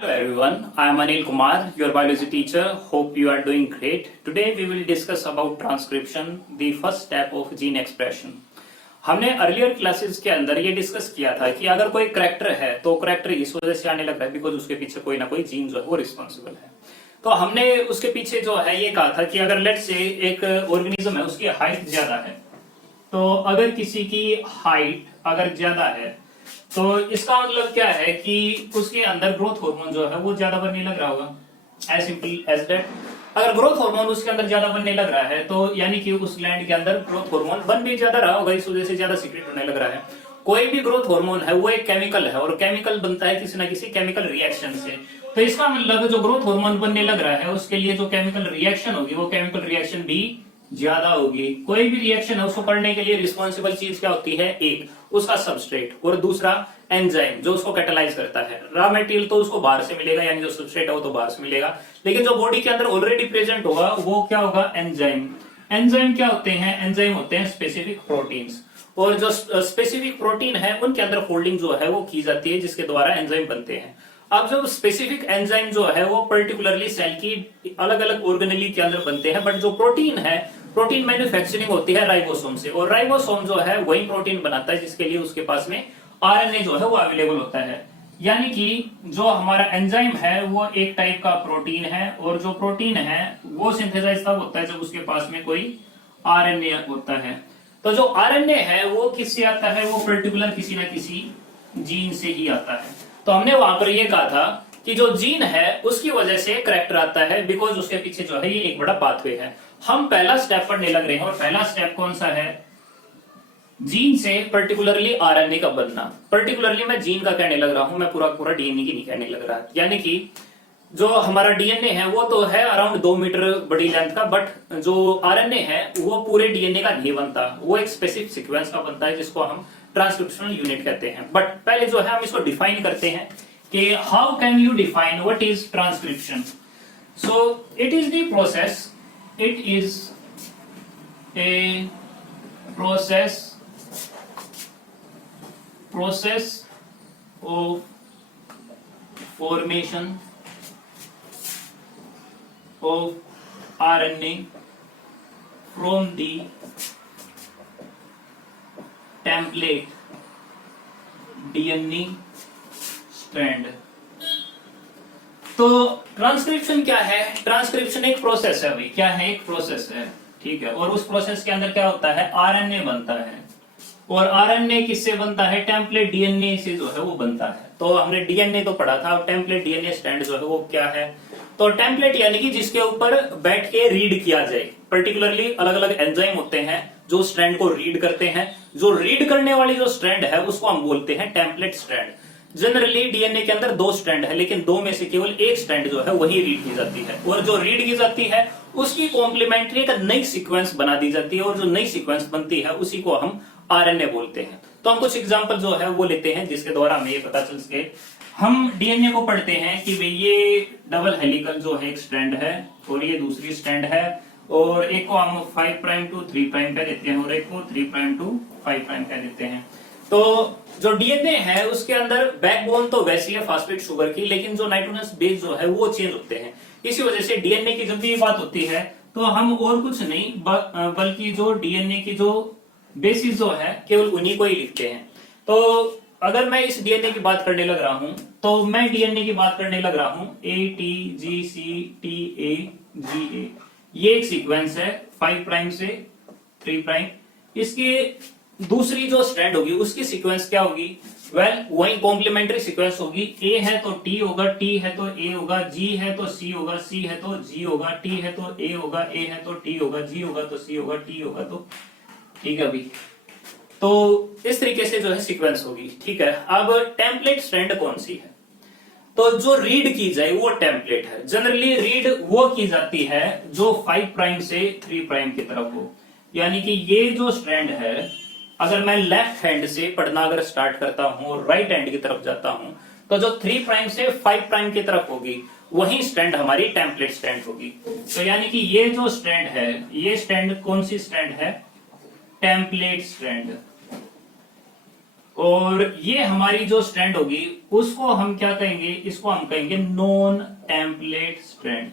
Hello everyone, I am Anil Kumar, your biology teacher. Hope you are doing great. Today we will discuss about transcription, the first step of gene expression. हमने earlier classes के अंदर ये discuss किया था कि अगर कोई character है तो करैक्टर इस वजह से आने लग रहा है बिकॉज उसके पीछे कोई ना कोई जीन जो है वो रिस्पॉन्सिबल है। तो हमने उसके पीछे जो है ये कहा था कि अगर लेट्स से एक ऑर्गेनिज्म है उसकी हाइट ज्यादा है, तो अगर किसी की हाइट अगर ज्यादा है तो इसका मतलब क्या है कि उसके अंदर ग्रोथ हार्मोन जो है वो ज्यादा बनने लग रहा होगा। एज सिंपल एज दैट, अगर ग्रोथ हार्मोन उसके अंदर ज्यादा बनने लग रहा है तो यानी कि उस ग्लैंड के अंदर ग्रोथ हार्मोन बन भी ज्यादा रहा होगा, इस वजह से ज्यादा सीक्रेट होने लग रहा है। कोई भी ग्रोथ हार्मोन है वो एक केमिकल है और केमिकल बनता है किसी ना किसी केमिकल रिएक्शन से। तो इसका मतलब जो ग्रोथ हार्मोन बनने लग रहा है उसके लिए जो केमिकल रिएक्शन होगी वो केमिकल रिएक्शन भी ज्यादा होगी। कोई भी रिएक्शन है उसको करने के लिए रिस्पॉन्सिबल चीज क्या होती है? एक उसका सबस्ट्रेट और दूसरा एंजाइम जो उसको कैटालाइज करता है। रॉ मटेरियल तो उसको बाहर से मिलेगा, यानी जो सबस्ट्रेट है वो तो बाहर से मिलेगा, लेकिन जो बॉडी के अंदर ऑलरेडी प्रेजेंट होगा वो क्या होगा? एंजाइम। एंजाइम क्या होते हैं? एंजाइम होते हैं स्पेसिफिक प्रोटीन्स, और जो स्पेसिफिक प्रोटीन है उनके अंदर फोल्डिंग जो है वो की जाती है जिसके द्वारा एंजाइम बनते हैं। अब जो स्पेसिफिक एंजाइम जो है वो पर्टिकुलरली सेल की अलग अलग ऑर्गेनेली के अंदर बनते हैं, बट जो प्रोटीन है प्रोटीन मैन्युफैक्चरिंग होती है राइबोसोम से, और राइबोसोम जो है वही प्रोटीन बनाता है जिसके लिए उसके पास में आरएनए जो है वो अवेलेबल होता है। यानी कि जो हमारा एंजाइम है वो एक टाइप का प्रोटीन है, और जो प्रोटीन है वो सिंथेसाइज तब होता है जब उसके पास में कोई आरएनए होता है। तो जो आरएनए है वो किससे आता है? वो पर्टिकुलर किसी ना किसी जीन से ही आता है। तो हमने वहां पर ये कहा था कि जो जीन है उसकी वजह से करैक्टर आता है बिकॉज उसके पीछे जो है ये एक बड़ा पाथवे है। हम पहला स्टेप पढ़ने लग रहे हैं, और पहला स्टेप कौन सा है? जीन से पर्टिकुलरली आरएनए का बनना। पर्टिकुलरली मैं जीन का कहने लग रहा हूं, मैं पूरा पूरा डीएनए की नहीं कहने लग रहा। यानी कि जो हमारा डीएनए है वो तो है अराउंड 2 मीटर बड़ी लेंथ का, बट जो आरएनए है वो पूरे डीएनए का नहीं बनता, वो एक स्पेसिफिक सीक्वेंस का बनता है जिसको हम ट्रांसक्रिप्शनल यूनिट कहते हैं। बट पहले जो है हम इसको डिफाइन करते हैं कि how can you define what is transcription. So it is the process, it is a process of formation of RNA from the template DNA strand। तो ट्रांसक्रिप्शन क्या है? ट्रांसक्रिप्शन एक प्रोसेस है भाई। क्या है? एक प्रोसेस है, ठीक है। और उस प्रोसेस के अंदर क्या होता है? आरएनए बनता है, और आरएनए किससे बनता है? टेम्पलेट डीएनए से जो है वो बनता है। तो हमने डीएनए तो पढ़ा था, टेम्पलेट डीएनए स्ट्रैंड जो है वो क्या है? तो टेम्पलेट यानी कि जिसके ऊपर बैठ के रीड किया जाए। पर्टिकुलरली अलग अलग एंजाइम होते हैं जो स्ट्रैंड को रीड करते हैं। जो रीड करने वाली जो स्ट्रैंड है उसको हम बोलते हैं टेम्पलेट स्ट्रैंड। जनरली डीएनए के अंदर 2 स्ट्रैंड है, लेकिन 2 में से केवल एक स्ट्रैंड जो है वही रीड की जाती है, और जो रीड की जाती है उसकी कॉम्प्लीमेंट्री एक नई सीक्वेंस बना दी जाती है, और जो नई सीक्वेंस बनती है उसी को हम आरएनए बोलते हैं। तो हम कुछ एग्जांपल जो है वो लेते हैं जिसके द्वारा हमें ये पता चल सके। हम डीएनए को पढ़ते हैं कि भाई ये डबल हेलिकल जो है एक स्ट्रैंड है, और ये दूसरी स्ट्रैंड है, और एक को हम 5 प्राइम टू 3 प्राइम कह देते हैं, और एक को 3 प्राइम टू 5 प्राइम कह देते हैं। तो जो डीएनए है उसके अंदर बैकबोन तो वैसी है फास्फेट शुगर की, लेकिन जो नाइट्रोजनस बेस जो है वो चेंज होते हैं। इसी वजह से डीएनए की जब भी बात होती है तो हम और कुछ नहीं बल्कि जो डीएनए की जो बेसिस जो है केवल उन्हीं को ही लिखते हैं। तो अगर मैं इस डीएनए की बात करने लग रहा हूं तो मैं डीएनए की बात करने लग रहा हूं ATGC-TA-GA। ये एक सीक्वेंस है 5 प्राइम से 3 प्राइम। इसके दूसरी जो स्ट्रैंड होगी उसकी सीक्वेंस क्या होगी? वही कॉम्प्लीमेंट्री सीक्वेंस होगी। ए है तो टी होगा, टी है तो ए होगा, जी है तो सी होगा, सी है तो जी होगा, टी है तो ए होगा, ए है तो टी होगा, जी होगा तो सी होगा, टी होगा तो, ठीक है भाई। तो इस तरीके से जो है सीक्वेंस होगी, ठीक है। अब टेम्पलेट स्ट्रैंड कौन सी है? तो जो रीड की जाए वो टेम्पलेट है। जनरली रीड वो की जाती है जो 5 प्राइम से 3 प्राइम की तरफ हो। यानी कि ये जो स्ट्रैंड है, अगर मैं लेफ्ट हैंड से पढ़ना अगर स्टार्ट करता हूं और राइट हैंड की तरफ जाता हूं, तो जो 3 प्राइम से 5 प्राइम की तरफ होगी वही स्ट्रैंड हमारी टेम्पलेट स्ट्रैंड होगी। तो यानी कि ये जो स्ट्रैंड है, ये स्ट्रैंड कौन सी स्ट्रैंड है? Template strand. और ये हमारी जो स्ट्रैंड होगी उसको हम क्या कहेंगे, इसको हम कहेंगे नॉन टेम्पलेट स्ट्रैंड।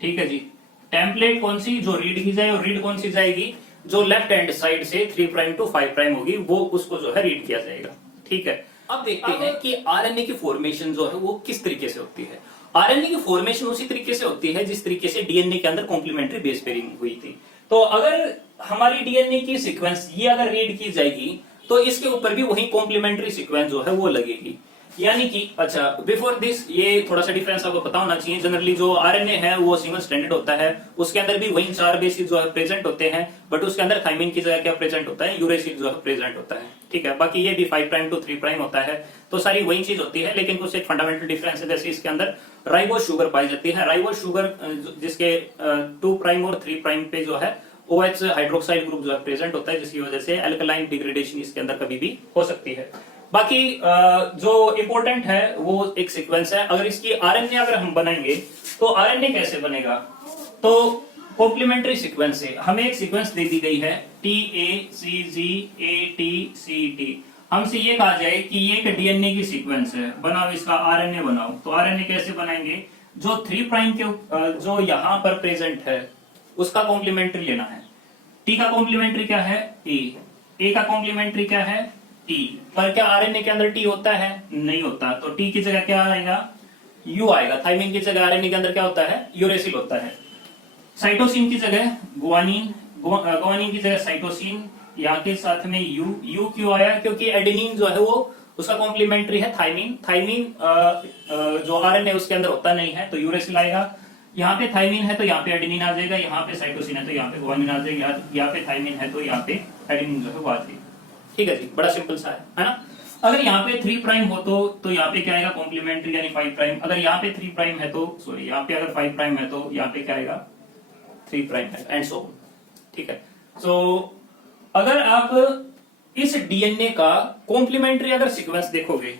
ठीक है जी। टेम्पलेट कौन सी, जो रीड की जाए, और रीड कौन सी जाएगी, जो लेफ्ट हैंड साइड से 3 प्राइम टू 5 प्राइम होगी, वो उसको जो है रीड किया जाएगा। ठीक है। अब देखते हैं कि आरएनए की फॉर्मेशन जो है वो किस तरीके से होती है। आरएनए की फॉर्मेशन उसी तरीके से होती है जिस तरीके से डीएनए के अंदर कॉम्प्लीमेंट्री बेस पेयरिंग हुई थी। तो अगर हमारी डीएनए की सीक्वेंस ये अगर रीड की जाएगी तो इसके ऊपर भी वही कॉम्प्लीमेंट्री सीक्वेंस जो है वो लगेगी। यानी कि अच्छा, बिफोर दिस ये थोड़ा सा डिफरेंस आपको पता होना चाहिए। जनरली जो आरएनए है वो सिंगल स्ट्रैंडेड होता है, उसके अंदर भी वही 4 बेसिस जो है प्रेजेंट होते हैं, बट उसके अंदर थाइमिन की जगह क्या प्रेजेंट होता है, यूरेसिल जो है प्रेजेंट होता है। ठीक है। बाकी ये भी 5 प्राइम टू 3 प्राइम होता है, तो सारी वही चीज होती है, लेकिन कुछ एक फंडामेंटल डिफरेंस है। जैसे इसके अंदर राइबोस शुगर पाई जाती है। राइबोस शुगर जिसके 2 प्राइम और 3 प्राइम पे जो है OH हाइड्रोक्साइल ग्रुप जो है प्रेजेंट होता है, जिसकी वजह से अल्कलाइन डिग्रेडेशन इसके अंदर कभी भी हो सकती है। बाकी जो इंपॉर्टेंट है वो एक सीक्वेंस है। अगर इसकी आरएनए अगर हम बनाएंगे तो आरएनए कैसे बनेगा, तो कॉम्प्लीमेंट्री सीक्वेंस से हमें एक सीक्वेंस दे दी गई है TACGATCT। हमसे ये कहा जाए कि ये एक डीएनए की सीक्वेंस है, बनाओ इसका आरएनए बनाओ। तो आरएनए कैसे बनाएंगे, जो 3 प्राइम के जो यहां पर प्रेजेंट है उसका कॉम्प्लीमेंट्री लेना है। टी का कॉम्प्लीमेंट्री क्या है, ए का कॉम्प्लीमेंट्री क्या है, टी। पर क्या आरएनए के अंदर टी होता है, नहीं होता। तो टी की जगह क्या आएगा, यू आएगा। थाइमिन की जगह आरएनए के अंदर क्या होता है, यूरेसिल होता है। साइटोसिन की जगह गुआनिन, गुआनिन की जगह साइटोसिन, यहाँ के साथ में यू क्यों आया, क्योंकि एडेनिन जो है वो उसका कॉम्प्लीमेंट्री है थाइमिन। थाइमिन जो आरएनए उसके अंदर होता नहीं है, तो यूरेसिल आएगा। यहाँ पे थाइमिन है तो यहाँ पे एडेनिन आ जाएगा, यहाँ पे साइटोसिन है तो यहाँ पे गुआनिन आ जाएगा, यहाँ पे थाइमिन है तो यहाँ पे एडेनिन जो है वो आ जाएगा। ठीक है जी, बड़ा सिंपल सा है ना। अगर यहाँ पे 3 प्राइम हो तो यहाँ पे क्या आएगा, कॉम्प्लीमेंट्री यानी 5 प्राइम। अगर यहाँ पे 3 प्राइम है तो सॉरी, यहाँ पे अगर 5 प्राइम है तो यहाँ पे क्या आएगा, 3 प्राइम है, एंड सो। ठीक है। सो अगर आप इस डीएनए का कॉम्प्लीमेंट्री अगर सीक्वेंस देखोगे,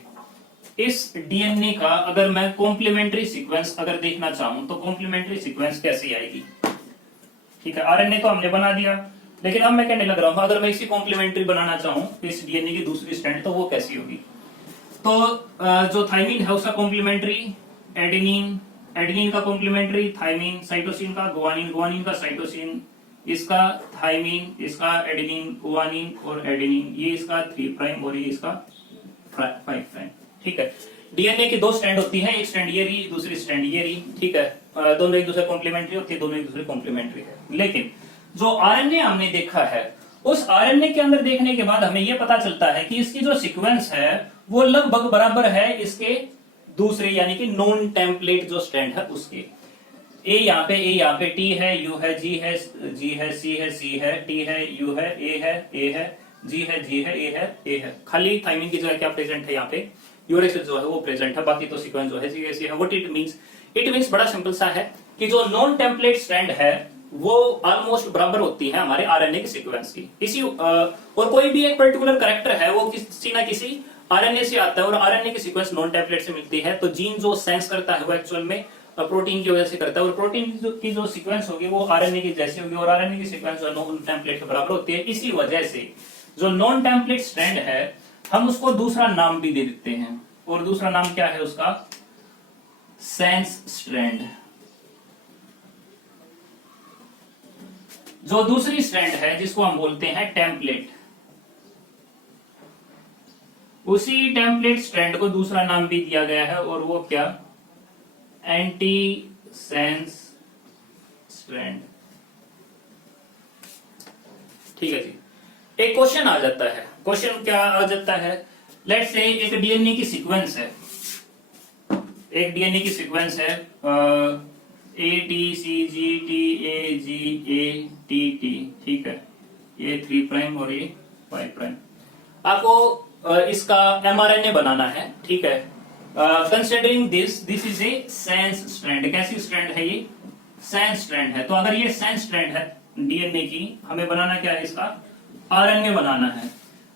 इस डीएनए का अगर मैं कॉम्प्लीमेंट्री सीक्वेंस अगर देखना चाहूं तो कॉम्प्लीमेंट्री सीक्वेंस कैसी आएगी। ठीक है। आरएनए तो हमने बना दिया, लेकिन अब मैं कहने लग रहा हूं अगर मैं इसी कॉम्प्लीमेंट्री बनाना चाहूं इस डीएनए की दूसरी स्ट्रैंड, तो वो कैसी होगी। तो जो थाइमिन है उसका कॉम्प्लीमेंट्री एडेनिन, एडेनिन का कॉम्प्लीमेंट्री थाइमिन, साइटोसिन का गुआनिन, गुआनिन का साइटोसिन, इसका थाइमिन, इसका एडेनिन, गुआनिन और एडेनिन, ये इसका 3 प्राइम और ये इसका 5 प्राइम। ठीक है। डीएनए की 2 स्ट्रैंड होती है, एक स्ट्रैंड ये रही, दूसरी स्ट्रैंड ये रही। ठीक है। दोनों एक दूसरे कॉम्प्लीमेंट्री होती है, दोनों एक दूसरे कॉम्प्लीमेंट्री है। लेकिन जो आरएनए हमने देखा है, उस आरएनए के अंदर देखने के बाद हमें यह पता चलता है कि इसकी जो सीक्वेंस है वो लगभग बराबर है इसके दूसरे यानी कि नॉन टेम्पलेट जो स्ट्रैंड है उसके। ए यहाँ पे टी है, यू है, जी है, सी है, सी है, टी है, यू है, ए है, जी है, ए है। खाली थाइमिन की जगह क्या प्रेजेंट है, यहाँ पे यूरेसिल जो है वो प्रेजेंट है। बाकी तो सीक्वेंस जो है जी है। व्हाट इट मींस बड़ा सिंपल सा है कि जो नॉन टेम्पलेट स्ट्रैंड है वो ऑलमोस्ट बराबर होती है हमारे आरएनए की सीक्वेंस की। इसी और कोई भी एक पर्टिकुलर कैरेक्टर है वो किसी ना किसी आरएनए से आता है, और आरएनए की सीक्वेंस नॉन टेम्पलेट से मिलती है। तो जीन जो सेंस करता है वो एक्चुअल में प्रोटीन की वजह से करता है, और प्रोटीन की जो सीक्वेंस होगी वो आरएनए की जैसी होगी, और आरएनए की सीक्वेंस जो नॉन टेम्पलेट के बराबर होती है। इसी वजह से जो नॉन टेम्पलेट स्ट्रैंड है हम उसको दूसरा नाम भी दे देते हैं, और दूसरा नाम क्या है उसका, सेंस स्ट्रैंड। जो दूसरी स्ट्रैंड है जिसको हम बोलते हैं टेम्पलेट, उसी टेम्पलेट स्ट्रैंड को दूसरा नाम भी दिया गया है, और वो क्या, एंटी सेंस स्ट्रैंड। ठीक है जी। एक क्वेश्चन आ जाता है, क्वेश्चन क्या आ जाता है, लेट्स से एक डीएनए की सीक्वेंस है, एक डीएनए की सीक्वेंस है A T C G T A G A T T. ठीक है। ये 3 प्राइम और ये 5 प्राइम। आपको इसका एमआरएनए बनाना है। ठीक है। Considering this is a sense strand. कैसी स्ट्रैंड है ये, सेंस स्ट्रैंड है। तो अगर ये सेंस स्ट्रैंड है डीएनए की, हमें बनाना क्या है, इसका आरएनए बनाना है।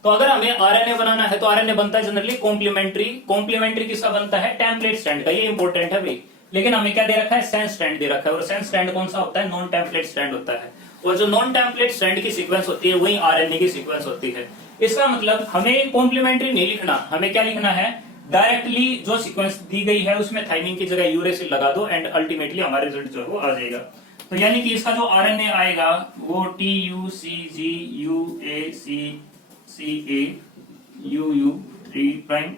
तो अगर हमें आरएनए बनाना है तो आरएनए बनता है जनरली कॉम्प्लीमेंट्री। कॉम्प्लीमेंट्री किसका बनता है, टेम्पलेट स्ट्रैंड का। ये इंपॉर्टेंट है भाई। लेकिन हमें क्या दे रखा है, सेंस स्ट्रैंड दे रखा है, और सेंस स्ट्रैंड कौन सा होता है, नॉन टेम्पलेट स्ट्रैंड होता है। और जो नॉन टेम्पलेट स्ट्रैंड की सीक्वेंस होती है वही आरएनए की सीक्वेंस होती है। इसका मतलब हमें कॉम्प्लीमेंट्री नहीं लिखना, हमें क्या लिखना है, डायरेक्टली जो सीक्वेंस दी गई है उसमें थाइमिन की जगह यूरेसिल लगा दो एंड अल्टीमेटली हमारा रिजल्ट जो है वो आ जाएगा। तो यानी कि इसका जो आरएनए आएगा वो TUCGUACCA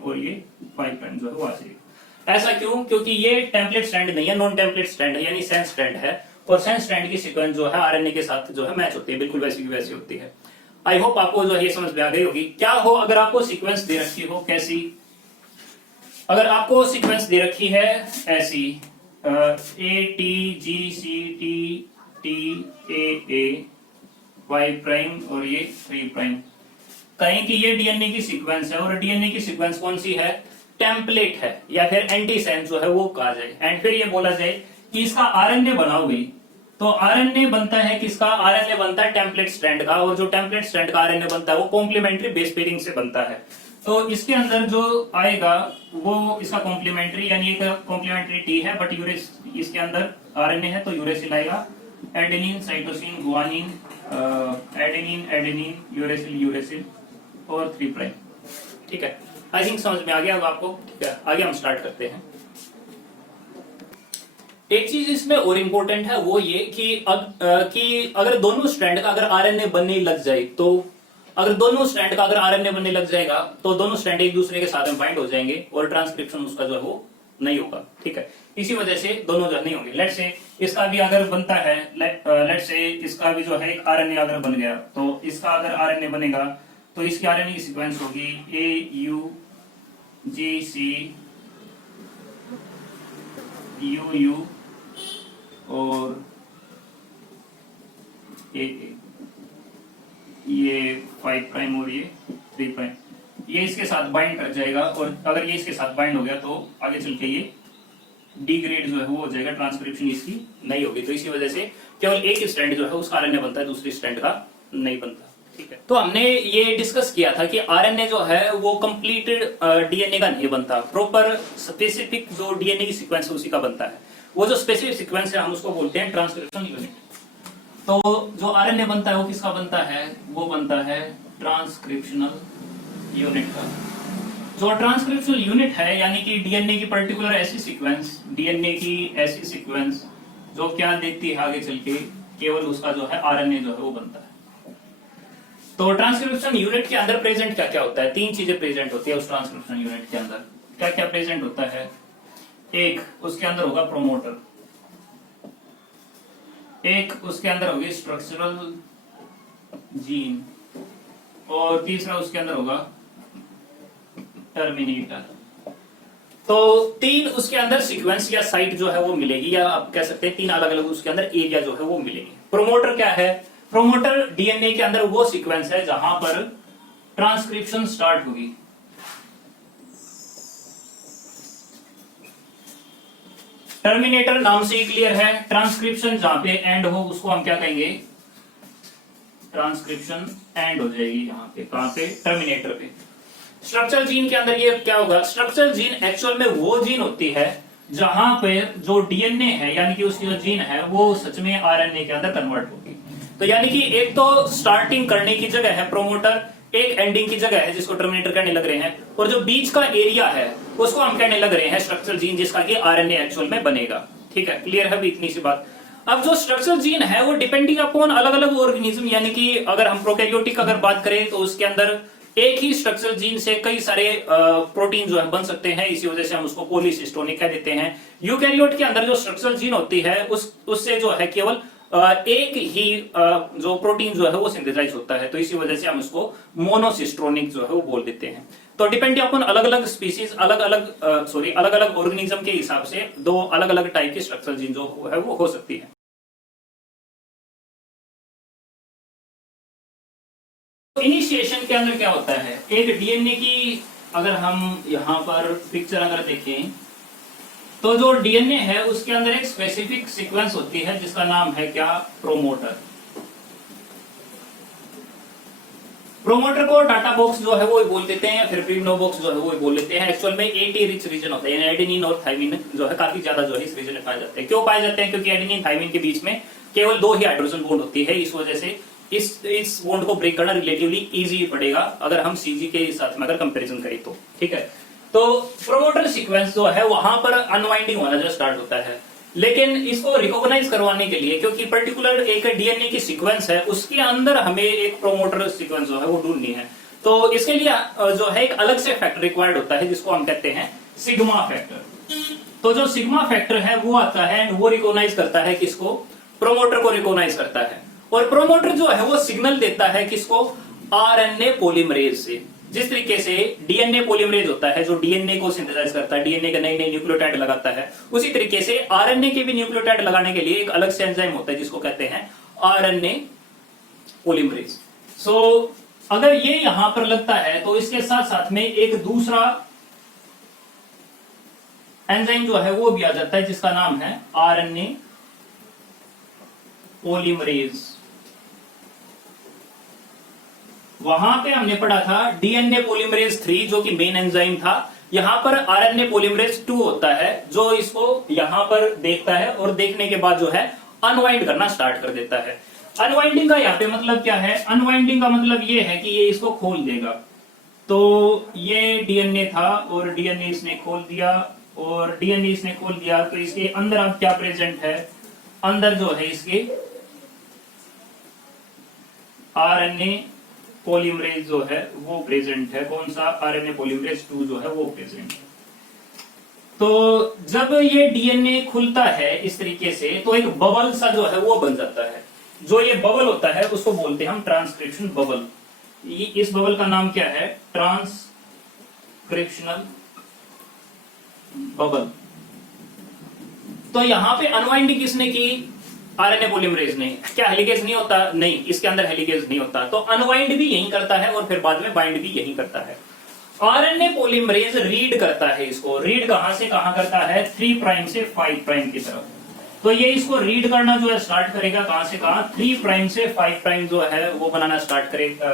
और ये 5' जो है वो आ जाएगा। ऐसा क्यों? क्योंकि ये टेम्पलेट स्ट्रैंड नहीं है, नॉन टेम्पलेट स्ट्रैंड है, यानी सेंस स्ट्रैंड है, और सेंस स्ट्रैंड की सीक्वेंस जो है आरएनए के साथ जो है मैच होती है, बिल्कुल वैसी की वैसी होती है। आई होप आपको जो है ये समझ में आ गई होगी। क्या हो अगर आपको सीक्वेंस दे रखी हो कैसी, अगर आपको सीक्वेंस दे रखी है ऐसी ATGCTTAA Y' और ये 3', कहें कि ये डीएनए की सीक्वेंस है और डीएनए की सीक्वेंस कौन सी है, टेम्पलेट है या फिर एंटी सेंस जो है वो कहा जाए, एंड फिर ये बोला जाए कि इसका आरएनए बनाओगे तो आरएनए बनता है किसका, आरएनए बनता है टेम्पलेट स्ट्रैंड का, और जो टेम्पलेट स्ट्रैंड का आरएनए बनता है वो कॉम्प्लीमेंट्री बेस पेयरिंग से बनता है। तो इसके अंदर जो आएगा वो इसका कॉम्प्लीमेंट्री, यानी एक कॉम्प्लीमेंट्री टी है बट यूरेस इसके अंदर आरएनए है तो यूरेसिल आएगा, adenine cytosine guanine adenine adenine uracil uracil और 3'। ठीक है, आई थिंक समझ में आ गया होगा आपको। ठीक है, आगे हम स्टार्ट करते हैं। एक चीज इसमें और इम्पोर्टेंट है वो ये कि अगर दोनों स्ट्रैंड का अगर आरएनए बनने लग जाए तो अगर दोनों स्ट्रैंड का अगर आरएनए बनने लग जाएगा तो दोनों स्ट्रैंड एक दूसरे के साथ में बाइंड हो जाएंगे और ट्रांसक्रिप्शन उसका जो है वो नहीं होगा। ठीक है, इसी वजह से दोनों जो नहीं होंगे। लेट्स से इसका भी अगर बनता है, लेट्स से इसका भी जो है आरएनए अगर बन गया तो इसका अगर आरएनए बनेगा तो इसकी आरएनए की सीक्वेंस होगी AUGCUU और ये 5' और ये 3', ये इसके साथ बाइंड कर जाएगा, और अगर ये इसके साथ बाइंड हो गया तो आगे चल के ये डिग्रेड जो है वो हो जाएगा, ट्रांसक्रिप्शन इसकी नहीं होगी। तो इसी वजह से केवल एक स्ट्रैंड जो है उसका आरएनए बनता है, दूसरी स्ट्रैंड का नहीं बनता। ठीक है, तो हमने ये डिस्कस किया था कि आरएनए जो है वो कंप्लीटेड डीएनए का नहीं बनता, प्रॉपर स्पेसिफिक जो डीएनए की सीक्वेंस है उसी का बनता है। वो जो स्पेसिफिक सीक्वेंस है हम उसको बोलते हैं ट्रांसक्रिप्शन यूनिट। तो जो आरएनए बनता है वो किसका बनता है, वो बनता है ट्रांसक्रिप्शनल यूनिट का। जो ट्रांसक्रिप्शनल यूनिट है यानी कि डीएनए की पर्टिकुलर ऐसी सीक्वेंस, डीएनए की ऐसी सीक्वेंस जो क्या देखती है आगे चल के, केवल उसका जो है आरएनए जो है वो बनता है। तो ट्रांसक्रिप्शन यूनिट के अंदर प्रेजेंट क्या क्या होता है, तीन चीजें प्रेजेंट होती है उस ट्रांसक्रिप्शन यूनिट के अंदर। क्या क्या प्रेजेंट होता है, एक उसके अंदर होगा प्रोमोटर, एक उसके अंदर होगी स्ट्रक्चरल जीन, और तीसरा उसके अंदर होगा टर्मिनेटर। तो तीन उसके अंदर सीक्वेंस या साइट जो है वो मिलेगी, या आप कह सकते हैं तीन अलग अलग उसके अंदर एरिया जो है वो मिलेगी। प्रोमोटर क्या है, प्रोमोटर डीएनए के अंदर वो सीक्वेंस है जहां पर ट्रांसक्रिप्शन स्टार्ट होगी। टर्मिनेटर नाम से ही क्लियर है, ट्रांसक्रिप्शन जहां पे एंड हो उसको हम क्या कहेंगे, ट्रांसक्रिप्शन एंड हो जाएगी यहां पे, कहां पे, टर्मिनेटर पे। स्ट्रक्चरल जीन के अंदर ये क्या होगा, स्ट्रक्चरल जीन एक्चुअल में वो जीन होती है जहां पे जो डीएनए है यानी कि उसकी जो जीन है वो सच में आरएनए के अंदर कन्वर्ट होगी। तो यानी कि एक तो स्टार्टिंग करने की जगह है प्रोमोटर, एक एंडिंग की जगह है जिसको टर्मिनेटर कहने लग रहे हैं, और जो बीच का एरिया है उसको हम कहने लग रहे हैं स्ट्रक्चरल जीन, जिसका कि आरएनए एक्चुअल में बनेगा। ठीक है, क्लियर है भी इतनी सी बात। अब जो स्ट्रक्चरल जीन है वो डिपेंडिंग अपॉन अलग अलग ऑर्गेनिज्म, यानी कि अगर हम प्रोकैरियोटिक अगर बात करें तो उसके अंदर एक ही स्ट्रक्चरल जीन से कई सारे प्रोटीन जो है बन सकते हैं, इसी वजह से हम उसको पॉलीसिस्टोनिक कह देते हैं। यूकैरियोट के अंदर जो स्ट्रक्चरल जीन होती है उससे जो है केवल एक ही जो प्रोटीन जो है वो सिंथेसाइज होता है, तो इसी वजह से हम उसको मोनोसिस्ट्रोनिक जो है वो बोल देते हैं। तो डिपेंडिंग अपॉन अलग अलग स्पीसीज, अलग अलग ऑर्गेनिज्म के हिसाब से दो अलग अलग टाइप की स्ट्रक्चरल जीन जो है वो हो सकती है। इनिशिएशन के अंदर क्या होता है, एक डीएनए की अगर हम यहां पर पिक्चर अगर देखें तो जो डीएनए है उसके अंदर एक स्पेसिफिक सीक्वेंस होती है जिसका नाम है क्या, प्रोमोटर। प्रोमोटर को टाटा बॉक्स जो है वो बोल देते हैं, फिर प्रिग्नो बॉक्स जो है वो बोल देते हैं। एक्चुअल में एटी रिच रीजन होता है, एडेनिन और थायमिन जो है काफी ज्यादा जो है इस रीजन में पाए जाते हैं। क्यों पाए जाते हैं? क्योंकि एडेनिन थायमिन के बीच में केवल 2 ही हाइड्रोजन बॉन्ड होती है, इस वजह से इस बॉन्ड को ब्रेक करना रिलेटिवली इजी पड़ेगा अगर हम सीजी के साथ में अगर कंपैरिजन करें तो। ठीक है, तो प्रोमोटर सीक्वेंस जो है वहां पर अनवाइंडिंग होना जो स्टार्ट होता है, लेकिन इसको रिकॉग्नाइज करवाने के लिए, क्योंकि पर्टिकुलर एक डीएनए की सीक्वेंस है, उसके अंदर हमें एक प्रोमोटर सीक्वेंस जो है वो ढूंढनी है, तो इसके लिए जो है एक अलग से फैक्टर रिक्वायर्ड होता है जिसको हम कहते हैं सिग्मा फैक्टर। तो जो सिग्मा फैक्टर है वो आता है, वो रिकॉग्नाइज करता है किसको? प्रोमोटर को रिकॉग्नाइज करता है। और प्रोमोटर जो है वो सिग्नल देता है किसको? आरएनए पॉलीमरेज से। जिस तरीके से डीएनए पॉलीमरेज होता है जो डीएनए को सिंथेसाइज करता है, डीएनए का नई नई न्यूक्लियोटाइड लगाता है, उसी तरीके से आरएनए के भी न्यूक्लियोटाइड लगाने के लिए एक अलग से एंजाइम होता है जिसको कहते हैं आरएनए पॉलीमरेज। सो अगर ये यहां पर लगता है तो इसके साथ साथ में एक दूसरा एंजाइम जो है वो भी आ जाता है जिसका नाम है आरएनए पॉलीमरेज। वहां पे हमने पढ़ा था डीएनए पॉलीमरेज 3 जो कि मेन एंजाइम था, यहां पर आरएनए पॉलीमरेज 2 होता है जो इसको यहां पर देखता है और देखने के बाद जो है अनवाइंड करना स्टार्ट कर देता है। अनवाइंडिंग का यहाँ पे मतलब क्या है? अनवाइंडिंग का मतलब ये है कि ये इसको खोल देगा। तो ये डीएनए था और डीएनए इसने खोल दिया, और डीएनए इसने खोल दिया तो इसके अंदर अब क्या प्रेजेंट है? अंदर जो है इसके आरएनए पॉलीमरेज जो है वो प्रेजेंट है। कौन सा? आरएनए पॉलीमरेज 2 जो है वो प्रेजेंट है। तो जब ये डीएनए खुलता है इस तरीके से तो एक बबल सा जो है वो बन जाता है। जो ये बबल होता है उसको बोलते हैं हम ट्रांसक्रिप्शन बबल। इस बबल का नाम क्या है? Transcriptional bubble. तो यहां पे अनवाइंडिंग किसने की? आरएनए पॉलीमरेज ने। क्या हेलिकेज नहीं होता? नहीं, इसके अंदर हेलिकेज नहीं होता। तो अनवाइंड भी यही करता है और फिर बाद में बाइंड भी यही करता है। आरएनए पॉलीमरेज रीड करता है इसको। रीड कहां से कहां करता है? 3 प्राइम से 5 प्राइम की तरफ। तो ये इसको रीड करना जो है स्टार्ट करेगा कहां से कहां? 3 प्राइम से 5 प्राइम जो है वो बनाना स्टार्ट करेगा,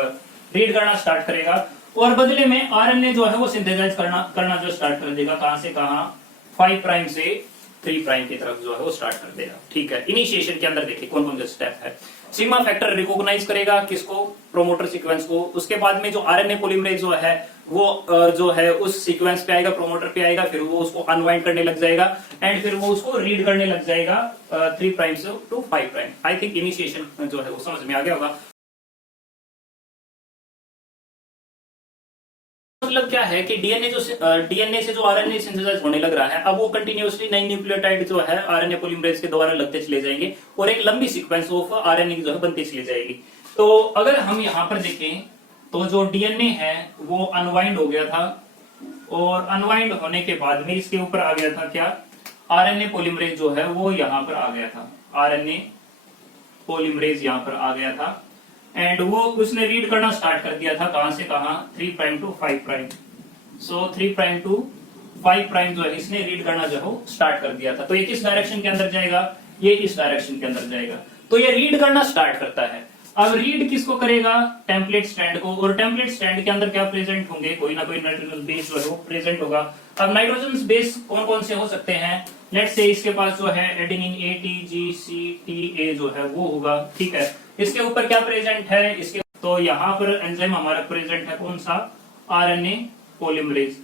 रीड करना स्टार्ट करेगा। और बदले में आरएनए जो है वो सिंथेसाइज करना जो स्टार्ट कर देगा कहां से कहां? 5 प्राइम से 3 प्राइम की तरफ जो है वो स्टार्ट कर देगा। ठीक है, इनिशिएशन के अंदर देखिए कौन कौन से स्टेप है। सिग्मा फैक्टर रिकॉग्नाइज करेगा किसको? प्रोमोटर सीक्वेंस को। उसके बाद में जो आरएनए पॉलीमरेज जो है वो जो है उस सीक्वेंस पे आएगा, प्रोमोटर पे आएगा, फिर वो उसको अनवाइंड करने लग जाएगा एंड फिर वो उसको रीड करने लग जाएगा 3 प्राइम से to 5 prime. I think initiation जो है वो समझ में आ गया होगा। मतलब क्या है कि डीएनए से जो आरएनए सिंथेसाइज होने लग रहा है, अब वो कंटिन्यूअसली नई न्यूक्लियोटाइड जो है आरएनए पॉलीमरेज के द्वारा लगते चले जाएंगे और एक लंबी सीक्वेंस ऑफ आरएनए जो है बनती चली जाएगी। तो अगर हम यहां पर देखें तो जो डीएनए है वो अनवाइंड हो गया था और अनवाइंड होने के बाद में इसके ऊपर आ गया था क्या? आरएनए पॉलीमरेज जो है वो यहां पर आ गया था। आरएनए पॉलीमरेज यहां पर आ गया था एंड वो उसने रीड करना स्टार्ट कर दिया था कहां से कहां? 3 prime to 5 prime. So 3 prime to 5 prime जो है इसने रीड करना जो है स्टार्ट कर दिया था। तो ये किस डायरेक्शन के अंदर जाएगा? ये इस डायरेक्शन के अंदर जाएगा। तो ये रीड करना स्टार्ट करता है। अब रीड किसको करेगा? टेम्पलेट स्टैंड को। और टेम्पलेट स्टैंड के अंदर क्या प्रेजेंट होंगे? कोई ना कोई नाइट्रोजन बेस जो है वो प्रेजेंट होगा। अब नाइट्रोजन बेस कौन कौन से हो सकते हैं? लेट्स से इसके पास जो है एडेनिन ATGC-TA जो है वो होगा। ठीक है, इसके ऊपर क्या प्रेजेंट है? इसके तो यहाँ पर एंजाइम हमारा प्रेजेंट है कौन सा? RNA polymerase.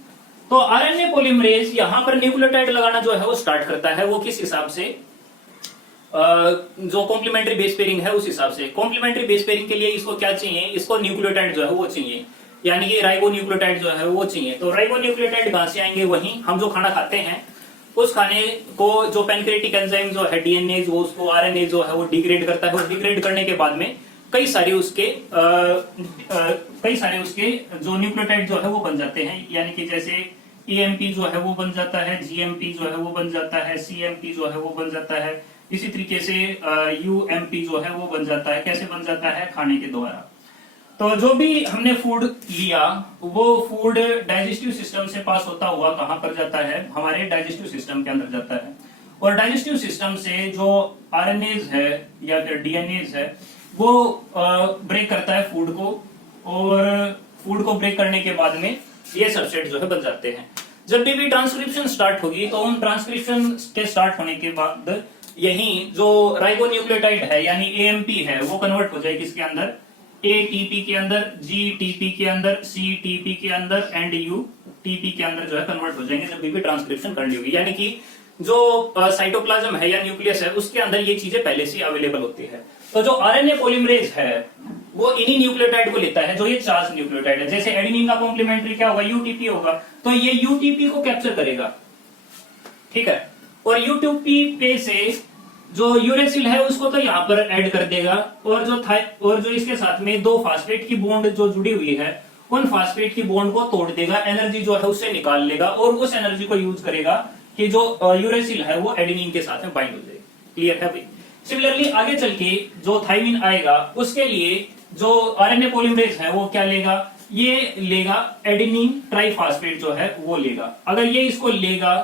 तो आरएनए पॉलीमरेज यहाँ पर न्यूक्लियोटाइड लगाना जो है वो स्टार्ट करता है। वो किस हिसाब से? जो कॉम्प्लीमेंट्री बेस पेयरिंग है उस हिसाब से। कॉम्प्लीमेंट्री बेस पेयरिंग के लिए इसको क्या चाहिए? इसको न्यूक्लियोटाइड जो है वो चाहिए, यानी कि राइबो न्यूक्लियोटाइड जो है वो चाहिए। तो राइबो न्यूक्लियोटाइड कहां से आएंगे? वहीं हम जो खाना खाते हैं उस खाने को जो पैनक्रिएटिक एंजाइम जो है डीएनए वो उसको आरएनए जो है वो डिग्रेड करता है और डिग्रेड करने के बाद में कई सारे उसके जो न्यूक्लियोटाइड जो है वो बन जाते हैं, यानी कि जैसे एएमपी जो है वो बन जाता है, जीएमपी जो है वो बन जाता है, सीएमपी जो है वो बन जाता है, इसी तरीके से यूएमपी जो है वो बन जाता है। कैसे बन जाता है? खाने के द्वारा। तो जो भी हमने फूड लिया वो फूड डाइजेस्टिव सिस्टम से पास होता हुआ कहां पर जाता है? हमारे डाइजेस्टिव सिस्टम के अंदर जाता है। और डाइजेस्टिव सिस्टम से जो आरएनएज है या फिर डीएनएज है वो ब्रेक करता है फूड को और फूड को ब्रेक करने के बाद में ये सबस्ट्रेट जो है बन जाते हैं। जब भी ट्रांसक्रिप्शन स्टार्ट होगी तो उन ट्रांसक्रिप्शन के स्टार्ट होने के बाद यही जो राइबोन्यूक्लियोटाइड है यानी एएमपी है वो कन्वर्ट हो जाएगी किसके अंदर, एटीपी के अंदर, जीटीपी के अंदर, सीटीपी के अंदर एंड यूटीपी के अंदर जो है कन्वर्ट हो जाएंगे जब भी ट्रांसक्रिप्शन करनी होगी। यानी कि जो साइटोप्लाज्म है या न्यूक्लियस है उसके अंदर ये चीजें पहले से अवेलेबल होती है। तो जो आरएनए पॉलीमरेज है वो इन्हीं न्यूक्लियोटाइड को लेता है जो ये चार्ज न्यूक्लियोटाइड है। जैसे एडेनिन का कॉम्प्लीमेंट्री क्या होगा, यूटीपी होगा, तो ये यूटीपी को कैप्चर करेगा, ठीक है, और यूटीपी पे से जो यूरेसिल है उसको तो यहाँ पर ऐड कर देगा और जो इसके साथ में दो फास्फेट की बॉन्ड जो जुड़ी हुई है उन फास्फेट की बॉन्ड को तोड़ देगा, एनर्जी जो है उससे निकाल लेगा और उस एनर्जी को यूज करेगा कि जो यूरेसिल है वो एडेनिन के साथ में बाइंड हो जाएगी। क्लियर है भाई। सिमिलरली आगे चल के जो थाइमिन आएगा उसके लिए जो आरएनए पॉलीमरेज है वो क्या लेगा, ये लेगा एडेनिन ट्राइफॉस्फेट जो है वो लेगा। अगर ये इसको लेगा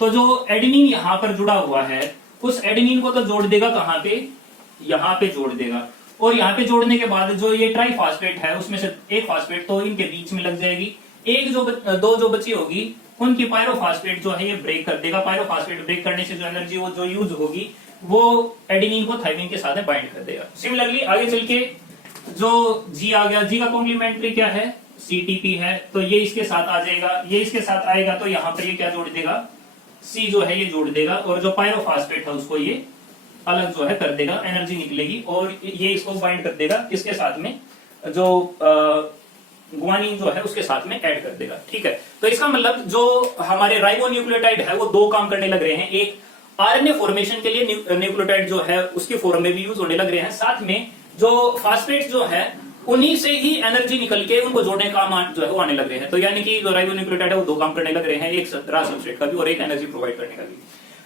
तो जो एडेनिन यहाँ पर जुड़ा हुआ है उस एडेनिन को तो जोड़ देगा कहाँ पे, यहाँ पे जोड़ देगा, और यहाँ पे जोड़ने के बाद जो ये ट्राइफॉस्फेट है उसमें से एक फास्फेट तो इनके बीच में लग जाएगी, एक दो जो बची होगी उनकी पायरोफॉस्फेट जो है ये ब्रेक कर देगा। पायरोफॉस्फेट ब्रेक करने से जो एनर्जी वो जो यूज होगी वो एडेनिन को थाइमिन के साथ में बाइंड कर देगा। सिमिलरली आगे चल के जो जी आ गया, जी का कॉम्प्लीमेंट्री क्या है, सीटीपी है, तो ये इसके साथ आ जाएगा, ये इसके साथ आएगा तो यहाँ पर ये क्या जोड़ देगा, सी जो है ये जोड़ देगा, और जो पायरोफॉस्फेट है उसको ये अलग जो है कर देगा, एनर्जी निकलेगी और ये इसको बाइंड कर देगा किसके साथ में, जो गुआनिन जो है उसके साथ में ऐड कर देगा। ठीक है, तो इसका मतलब जो हमारे राइबोन्यूक्लियोटाइड है वो दो काम करने लग रहे हैं। एक आरएनए फॉर्मेशन के लिए न्यूक्लियोटाइड जो है उसकी फॉर्म में भी यूज होने लग रहे हैं, साथ में जो फास्फेट जो है उन्हीं से ही एनर्जी निकल के उनको जोड़ने का काम जो है वो आने लग रहे हैं। तो यानी कि जो राइबोन्यूक्लियोटाइड है वो दो काम करने लग रहे हैं, एक रा सबस्ट्रेट का भी और एक एनर्जी प्रोवाइड करने का भी।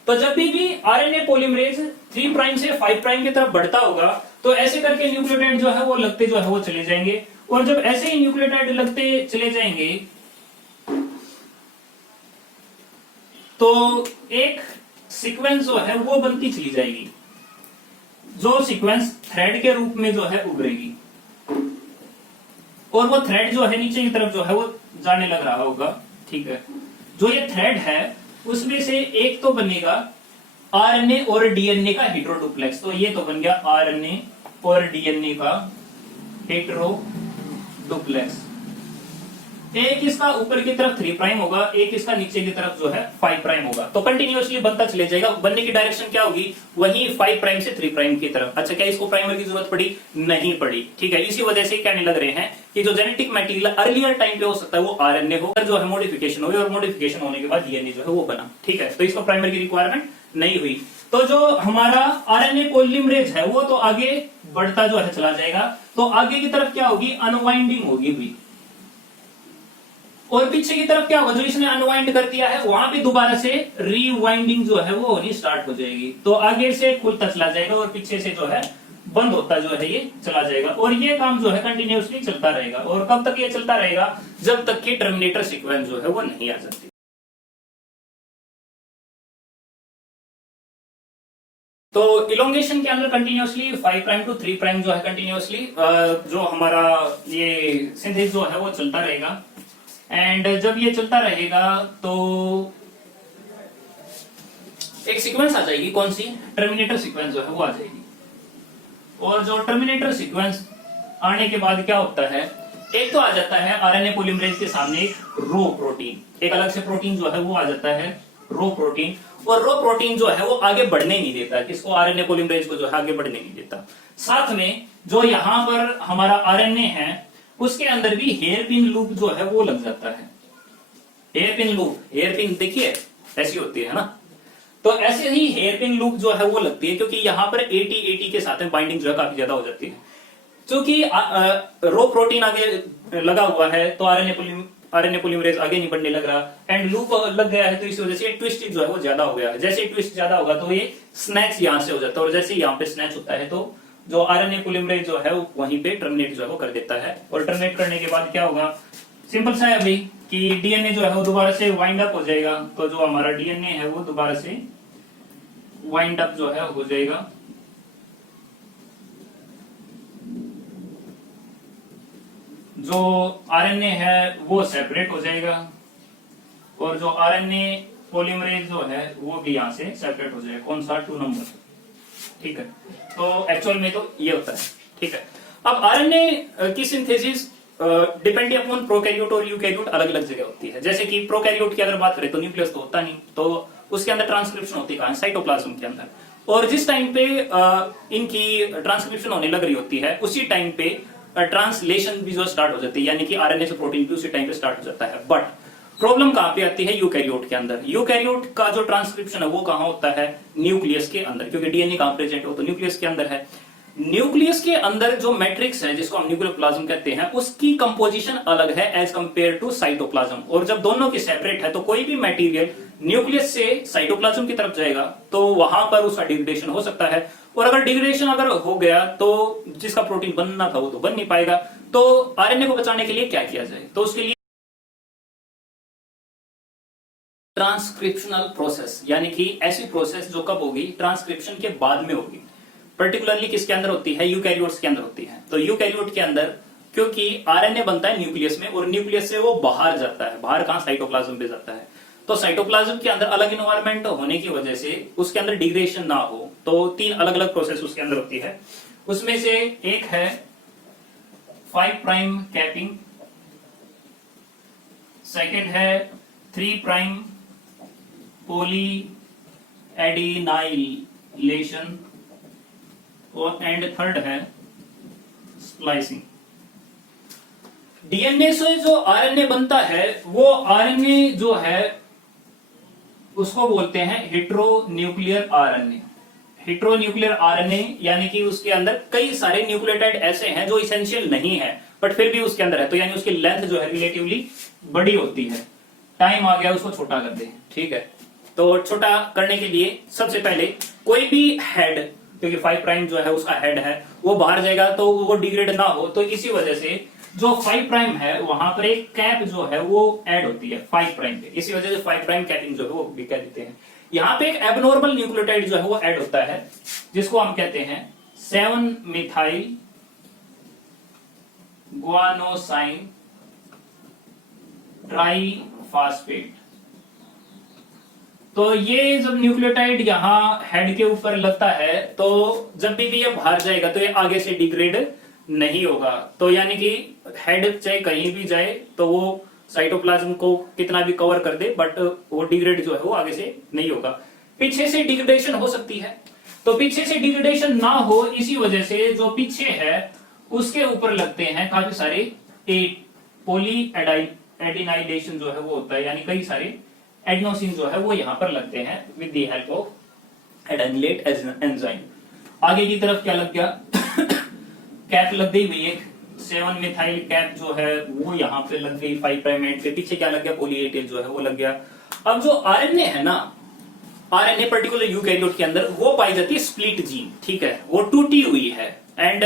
तो जब भी आरएनए पॉलीमरेज 3 प्राइम से 5 प्राइम की तरफ बढ़ता होगा तो ऐसे करके न्यूक्लियोटाइड जो है वो लगते जो है वो चले जाएंगे, और जब ऐसे ही न्यूक्लियोटाइड लगते चले जाएंगे तो एक सीक्वेंस जो है वो बनती चली जाएगी, जो सीक्वेंस थ्रेड के रूप में जो है उभरेगी, और वो थ्रेड जो है नीचे की तरफ जो है वो जाने लग रहा होगा। ठीक है, जो ये थ्रेड है उसमें से एक तो बनेगा आरएनए और डीएनए का हेटेरोडुप्लेक्स, तो ये तो बन गया आरएनए और डीएनए का हेटेरोडुप्लेक्स। एक इसका ऊपर की तरफ 3 प्राइम होगा, एक इसका नीचे की तरफ जो है 5 प्राइम होगा, तो कंटिन्यूअसली बनता चले जाएगा। बनने की डायरेक्शन क्या होगी, वही 5 प्राइम से 3 प्राइम की तरफ। अच्छा, क्या इसको प्राइमर की जरूरत पड़ी, नहीं पड़ी। ठीक है, इसी वजह से कहने लग रहे हैं कि जो जेनेटिक मटेरियल अर्लियर टाइम पे हो सकता है वो आरएनए हो, जो है मॉडिफिकेशन हुई और मॉडिफिकेशन होने के बाद डीएनए जो है वो बना। ठीक है, तो इसको प्राइमर की रिक्वायरमेंट नहीं हुई। तो जो हमारा आरएनए पॉलीमरेज है वो तो आगे बढ़ता जो है चला जाएगा, तो आगे की तरफ क्या होगी, अनवाइंडिंग होगी भी, और पीछे की तरफ क्या होगा, जो इसने अनवाइंड कर दिया है वहां पे दोबारा से रीवाइंडिंग जो है वो होनी स्टार्ट हो जाएगी। तो आगे से खुलता चला जाएगा और पीछे से जो है बंद होता जो है ये चला जाएगा, और ये काम जो है कंटिन्यूअसली चलता रहेगा। और कब तक ये चलता रहेगा, जब तक कि टर्मिनेटर सीक्वेंस जो है वो नहीं आ सकती। तो इलोंगेशन के अंदर कंटिन्यूअसली 5 प्राइम टू 3 प्राइम जो है कंटिन्यूअसली जो हमारा ये सिंथेसिस जो है वो चलता रहेगा। एंड जब ये चलता रहेगा तो एक सीक्वेंस आ जाएगी, कौन सी, टर्मिनेटर सीक्वेंस जो है वो आ जाएगी। और जो टर्मिनेटर सीक्वेंस आने के बाद क्या होता है, एक तो आ जाता है आरएनए पॉलीमरेज के सामने एक रो प्रोटीन, एक अलग से प्रोटीन जो है वो आ जाता है, रो प्रोटीन। और रो प्रोटीन जो है वो आगे बढ़ने नहीं देता, किसको, आरएनए पॉलीमरेज को जो है आगे बढ़ने नहीं देता। साथ में जो यहाँ पर हमारा आरएनए है उसके अंदर भी हेयर पिन लूप जो है वो लग जाता है। Hairpin loop, hairpin देखिए ऐसी होती है ना, तो ऐसे ही हेयर पिन लूप जो है वो लगती है, क्योंकि यहाँ पर एटी के साथ में बाइंडिंग जो है काफी ज्यादा हो जाती है। क्योंकि रो प्रोटीन आगे लगा हुआ है तो आरएनए पॉलीमरेज आगे नहीं बढ़ने लग रहा, एंड लूप लग गया है तो इस वजह से ट्विस्ट जो है वो ज्यादा हो गया है। जैसे ट्विस्ट ज्यादा होगा तो ये स्नैच यहाँ से हो जाता है, और जैसे यहाँ पे स्नैच होता है तो जो आरएनए पॉलीमरेज जो है वहीं पे टर्मिनेट जो है वो कर देता है। और टर्मिनेट करने के बाद क्या होगा, सिंपल सा है अभी कि डीएनए जो है वो दोबारा से वाइंड अप हो जाएगा। तो जो हमारा डीएनए है वो दोबारा से वाइंड अप जो है हो जाएगा, जो आरएनए है वो सेपरेट हो जाएगा और जो आरएनए पॉलीमरेज जो है वो भी यहां से सेपरेट हो जाएगा। कौन सा? 2 नंबर। ठीक है, तो एक्चुअल में तो ये होता है। ठीक है, अब आरएनए की सिंथेसिस डिपेंडिंग अपॉन प्रोकैरियोट और यूकैरियोट अलग अलग जगह होती है। जैसे कि प्रोकैरियोट की अगर बात करें तो न्यूक्लियस तो होता नहीं, तो उसके अंदर ट्रांसक्रिप्शन होती है साइटोप्लाज्म के अंदर। और जिस टाइम पे इनकी ट्रांसक्रिप्शन होने लग रही होती है उसी टाइम पे ट्रांसलेशन भी जो स्टार्ट हो जाती है, यानी कि आरएनए से प्रोटीन भी उसी टाइम पे स्टार्ट हो जाता है। बट प्रॉब्लम कहां पे आती है? यूकैरियोट के अंदर। यूकैरियोट का जो ट्रांसक्रिप्शन है वो कहां होता है? न्यूक्लियस के अंदर, क्योंकि डीएनए कहां प्रेजेंट हो तो न्यूक्लियस के अंदर है। न्यूक्लियस के अंदर जो मैट्रिक्स है जिसको हम न्यूक्लियर प्लाज्म कहते हैं उसकी कंपोजिशन अलग है एज कंपेयर टू साइटोप्लाज्म। और जब दोनों की सेपरेट है तो कोई भी मटेरियल न्यूक्लियस से साइटोप्लाज्म की तरफ जाएगा तो वहां पर उसका डिग्रेडेशन हो सकता है। और अगर डिग्रेडेशन अगर हो गया तो जिसका प्रोटीन बनना था वो तो बन नहीं पाएगा। तो आरएनए को बचाने के लिए क्या किया जाए? तो उसके लिए ट्रांसक्रिप्शनल प्रोसेस, यानी कि ऐसी प्रोसेस जो कब होगी? ट्रांसक्रिप्शन के बाद में होगी। पर्टिकुलरली किसके अंदर होती है? यूकैरियोट्स के अंदर होती है। तो यूकैरियोट के अंदर क्योंकि आरएनए बनता है न्यूक्लियस में और न्यूक्लियस से वो बाहर जाता है। बाहर कहां? साइटोप्लाज्म पे जाता है। तो साइटोप्लाज्म के अंदर अलग इन्वायरमेंट होने की वजह से उसके अंदर डिग्रेडेशन ना हो तो 3 अलग अलग प्रोसेस उसके अंदर होती है। उसमें से एक है 5 प्राइम कैपिंग, सेकेंड है 3 प्राइम पोली एडिनाइलेशन और एंड थर्ड है स्प्लाइसिंग। डीएनए से जो आरएनए बनता है वो आरएनए जो है उसको बोलते हैं हेट्रोन्यूक्लियर आरएनए। हेट्रोन्यूक्लियर आरएनए यानी कि उसके अंदर कई सारे न्यूक्लियोटाइड ऐसे हैं जो इसेंशियल नहीं है बट फिर भी उसके अंदर है, तो यानी उसकी लेंथ जो है रिलेटिवली बड़ी होती है। टाइम आ गया, उसको छोटा कर दे। ठीक है, तो छोटा करने के लिए सबसे पहले कोई भी हेड, क्योंकि 5 प्राइम जो है उसका हेड है वो बाहर जाएगा तो वो डिग्रेड ना हो, तो इसी वजह से जो 5 प्राइम है वहां पर एक कैप जो है वो ऐड होती है 5 प्राइम पे। इसी वजह से 5 प्राइम कैपिंग जो है वो भी कह देते हैं। यहां पे एक एबनॉर्मल न्यूक्लियोटाइड जो है वो ऐड होता है जिसको हम कहते हैं 7 मिथाइल गुआनोसाइन ट्राइफॉस्फेट। तो ये जब न्यूक्लियोटाइड यहाँ हेड के ऊपर लगता है तो जब भी ये बाहर जाएगा तो ये आगे से डिग्रेड नहीं होगा। तो यानी कि हेड चाहे कहीं भी जाए तो वो साइटोप्लाज्म को कितना भी कवर कर दे बट वो डिग्रेड जो है वो आगे से नहीं होगा। पीछे से डिग्रेडेशन हो सकती है, तो पीछे से डिग्रेडेशन ना हो इसी वजह से जो पीछे है उसके ऊपर लगते हैं काफी सारे पोली एडिनाइलेशन जो है वो होता है, यानी कई सारे एडेनोसिन जो है वो यहां पर लगते हैं with the help of adenylate enzyme. आगे की तरफ क्या लग गया? कैप लग गई हुई, एक 7 मिथाइल कैप जो है वो यहां पे लग गई 5 प्राइम एंड पे। पीछे क्या लग गया? पॉली ए टेल जो है वो लग गया। अब जो आरएनए है ना, आरएनए पर्टिकुलर यूकैरियोट के अंदर वो पाई जाती है स्प्लिट जीन। ठीक है, वो टूटी हुई है एंड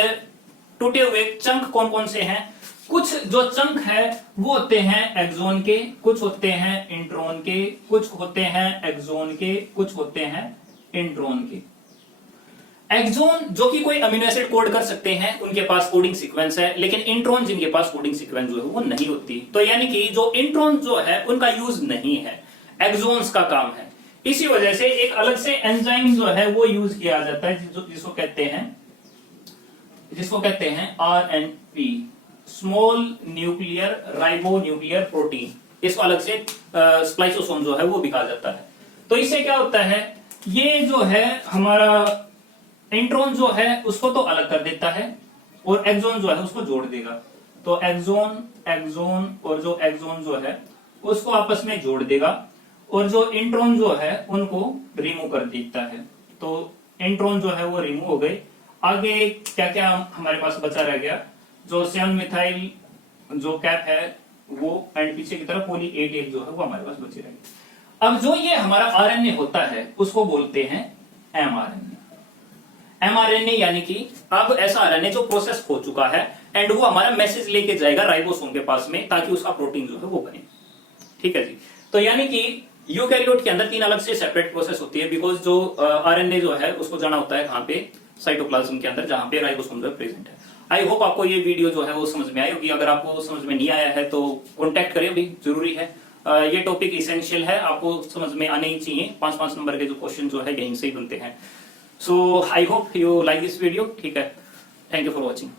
टूटे हुए चंक कौन कौन से हैं? कुछ जो चंक है वो होते हैं एक्सोन के, कुछ होते हैं इंट्रोन के, कुछ होते हैं एक्सोन के, कुछ होते हैं इंट्रोन के। एक्सोन जो कि कोई अमीनो एसिड कोड कर सकते हैं, उनके पास कोडिंग सीक्वेंस है, लेकिन इंट्रोन जिनके पास कोडिंग सीक्वेंस जो है वो नहीं होती। तो यानी कि जो इंट्रोन जो है उनका यूज नहीं है, एक्सोन्स का काम है। इसी वजह से एक अलग से एंजाइम जो है वो यूज किया जाता है जिसको कहते हैं RNP, small nuclear ribo nuclear protein. इसको अलग से स्प्लाइसोसोम जो है वो भी कहा जाता है। तो इससे क्या होता है? ये जो है हमारा इंट्रोन जो है उसको तो अलग कर देता है और एक्सोन जो है उसको जोड़ देगा। तो एक्सोन और जो एक्सोन जो है उसको आपस में जोड़ देगा और जो इंट्रोन जो है उनको रिमूव कर देता है। तो इंट्रोन जो है वो रिमूव हो गए। आगे क्या क्या हमारे पास बचा रह गया? जो 7 मिथाइल जो कैप है वो एंड पीछे की तरफ पॉली ए टेल जो है वो हमारे पास बची रहेगी। अब जो ये हमारा आरएनए होता है उसको बोलते हैं एमआरएनए। एमआरएनए यानी कि अब ऐसा आरएनए जो प्रोसेस हो चुका है एंड वो हमारा मैसेज लेके जाएगा राइबोसोम के पास में ताकि उसका प्रोटीन जो है वो बने। ठीक है जी। तो यानी कि यूकैरियोट के अंदर 3 अलग से सेपरेट प्रोसेस होती है बिकॉज जो आरएनए जो है उसको जाना होता है कहां पे? साइटोप्लाज्म के अंदर, जहां पे राइबोसोम जो प्रेजेंट है। आई होप आपको ये वीडियो जो है वो समझ में आई होगी। अगर आपको समझ में नहीं आया है तो कॉन्टेक्ट करें, भी जरूरी है। ये टॉपिक इसेंशियल है, आपको समझ में आने ही चाहिए। 5-5 नंबर के जो क्वेश्चन जो है यहीं से ही बनते हैं। So I hope you like this video. ठीक है, थैंक यू फॉर वॉचिंग।